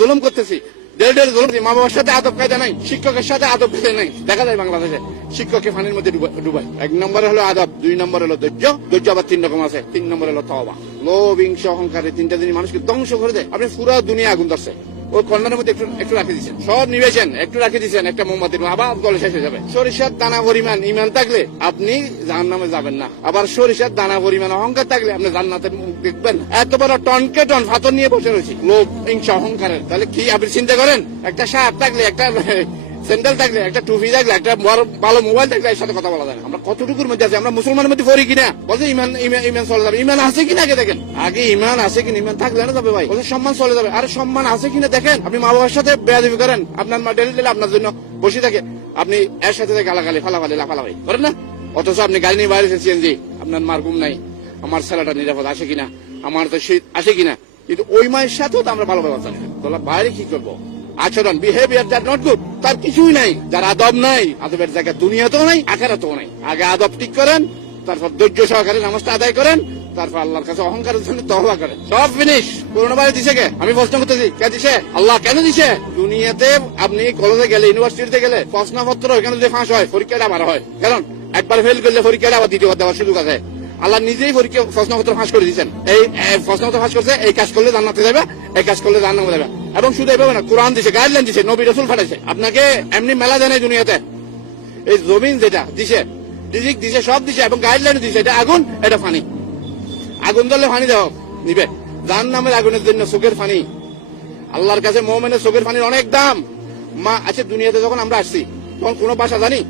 জুলুম করতেছি, মা বাবার সাথে আদব কায়দা নাই, শিক্ষকের সাথে আদব কায়দা নাই। দেখা যায় বাংলাদেশে শিক্ষককে পানির মধ্যে ডুবায়। 1 নম্বরে হলো আদব, 2 নম্বরে হলো ধৈর্য আবার 3 রকম আছে, 3 নম্বরে হলো তওবা। লোভ, হিংসা, অহংকার, 3টা জিনিস মানুষকে ধ্বংস করে দেয়। আপনি পুরো দুনিয়া আগুন ধরছে, ওই কর্নারের মধ্যে একটু রাখে দিচ্ছেন, সব নিবেছেন, একটু রাখে দিচ্ছেন একটা মোমবাতির, আবার গলে শেষ হয়ে যাবে। সরিষার দানা পরিমাণ ইমান থাকলে আপনি জাহান্নামে যাবেন না, আবার সরিষার দানা পরিমাণ অহংকার থাকলে আপনি জান্নাতের মুখ দেখবেন। এত বড় টনকে টন ফাতর নিয়ে বসে রয়েছি লোভ, হিংসা, অহংকারের। তাহলে কি আপনি চিন্তা করেন, একটা শার্ট থাকলে, একটা স্যান্ডেল থাকলে, একটা টুপি থাকলে, একটা ভালো মোবাইল থাকলে এর সাথে কথা বলা যায় না। আমরা কতটুকুর মধ্যে আছি? আমরা মুসলমানের মধ্যে পড়ি কিনা? বলছে ইমান চলে যাবে। ইমান আছে কিনা আগে দেখেন, আগে ইমান আছে কিনা। ইমান থাকলে না যাবে ভাই, বলছে সম্মান চলে যাবে। আরে সম্মান আছে কিনা দেখেন। আপনি মা বাবার সাথে বেয়াদবি করেন, আপনার মা ডেলি আপনার জন্য বসে থাকে, আপনি এর সাথে গালাগালি লাফালাফি করেন না। অথচ আপনি গাড়ি নিয়ে বাইরে সিএনজি, আপনার মার ঘুম নাই, আমার ছেলেটা নিরাপদ আছে কিনা, আমার তো শীত আছে কিনা। কিন্তু ওই মায়ের সাথেও তো আমরা ভালো ব্যবস্থা নেই। তোলা বাইরে কি করবো? আচরণ, বিহেভিয়ার দ্যাট নট গুড, তার কিছুই নাই। যার আদব নাই, আদবের জায়গা দুনিয়াতেও নাই, আখেরাতেও নাই। আগে আদব ঠিক করেন, তারপর ধৈর্য সহকারে নামাজটা আদায় করেন, তারপর আল্লাহর কাছে অহংকারের জন্য তওবা করেন। সব ফিনিশ। করোনাভাইরাস দিছে কে? আমি প্রশ্ন করতেছি, কে দিছে? আল্লাহ কেন দিছে? দুনিয়াতে আপনি কলেজে গেলে, ইউনিভার্সিটিতে গেলে প্রশ্নপত্র এখানে যদি ফাঁস হয়, পরীক্ষাটা আবার হয়। কারণ একবার ফেল করলে পরীক্ষাটা আবার দ্বিতীয়বার দেওয়ার সুযোগ আছে। আল্লাহ নিজেই পরীক্ষা প্রশ্নপত্র ফাঁস করে দিচ্ছেন। এই প্রশ্নপত্র ফাঁস করছে, এই কাজ করলে জান্নাতে যাবে, এই কাজ করলে জাহান্নামে যাবে। এবং শুধু এইভাবে না, কোরআন দিছে, গাইডলাইন দিছে, নবী রাসূল পাঠাইছে। আপনাকে এমনি মেলা দেয় না দুনিয়াতে। এই জমিন যেটা দিছে, রিজিক দিছে, সব দিছে, এবং গাইডলাইন দিছে। এটা আগুন, এটা পানি। আগুন ধরলে পানি দাও নিবে। জাহান্নামের আগুনের জন্য চোখের পানি। আল্লাহর কাছে মুমিনের চোখের পানির অনেক দাম। মা আছে দুনিয়াতে যখন আমরা আসছি, তখন কোন ভাষা জানি?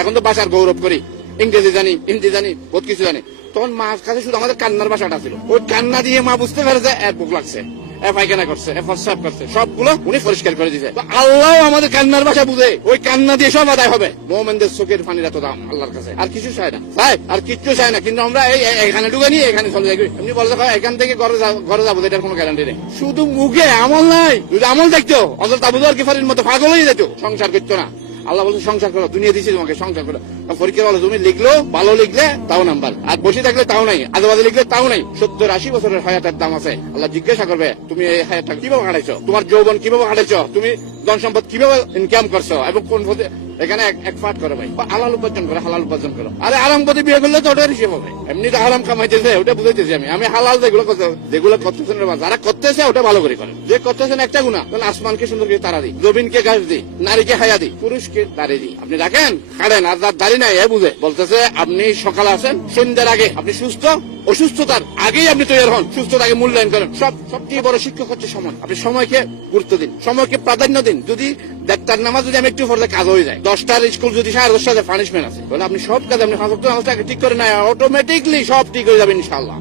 এখন তো ভাষার গৌরব করি, ইংরেজি জানি, হিন্দি জানি, বহুত কিছু জানি। তখন মার কাছে শুধু আমাদের কান্নার ভাষাটা ছিল। ওই কান্না দিয়ে মা বুঝতে পারে যে এর বুক লাগছে, পায়খানা করছে, প্রস্রাব করছে, সবগুলো উনি পরিষ্কার করে দিয়েছে। আল্লাহ আমাদের কান্নার ভাষা বুঝে, ওই কান্না দিয়ে সব আদায় হবে। মোমেনদের চোখের পানির এত দাম আল্লাহর কাছে, আর কিছু চায় না, চাই আর কিচ্ছু চায় না। কিন্তু আমরা এখানে ঢুকে নিয়ে এখানে চলে যাই। এমনি বলতে এখান থেকে ঘরে যাবো, এটার কোনো গ্যারান্টি নেই। শুধু মুখে আমল নাই। যদি আমল দেখতো, অথচ আবুজার গিফারির মতো পাগল হয়ে যেত, সংসার করতো না। আল্লাহ বলছে সংসার করো, দুনিয়া দিচ্ছি তোমাকে, সংসার করো। পরীক্ষা বলো, তুমি লিখলো, ভালো লিখলে তাও নাম্বার, আর বসে থাকলে তাও নাই, আজেবাজে লিখলে তাও নাই। 70-80 বছরের হায়াতের দাম আছে। আল্লাহ জিজ্ঞাসা করবে, তুমি এই হায়াতটা কিভাবে কাটাইছো, তোমার যৌবন কিভাবে কাটাইছো, তুমি ধন সম্পদ কিভাবে ইনকাম করছো, এবং কোন পথে। এখানে এক পাঠ করো ভাই, হালাল উপার্জন করো, হালাল উপার্জন করো। আরে আরাম পথে বিয়ে করলে তো ওটার হিসেবে হবে। এমনি তো হারাম কামাইতেছে, ওটা বুঝাইতেছি আমি হালাল যেগুলো করতেছেন, যারা করতেছে ওটা ভালো করে করেন। যে করতেছেন একটা গুণা, তাহলে আসমানকে সুন্দর করে তারা দিই, জমিনকে গাছ দিই, নারীকে হায়া দিই, পুরুষকে দাঁড়িয়ে দিই। আপনি রাখেন, কাটেন, আর যার দাড়ি নাই এ বুঝে বলতেছে আপনি সকালে আসেন, সন্ধ্যার আগে আপনি সুস্থ, অসুস্থতার আগেই আপনি তৈরি হন, সুস্থতাকে মূল্যায়ন করেন। সবচেয়ে বড় শিক্ষক হচ্ছে সময়। আপনি সময়কে গুরুত্ব দিন, সময়কে প্রাধান্য দিন। যদি 1টার নামাজ যদি আমি একটু পড়লে কাজ হয়ে যায়, 10টার স্কুল যদি 10:30 পানিশমেন্ট আছে, তাহলে আপনি সব কাজ, আপনি 5 ওয়াক্ত নামাজটাকে ঠিক করে নেয়, অটোমেটিকলি সব ঠিক হয়ে যাবে ইনশাআল্লাহ।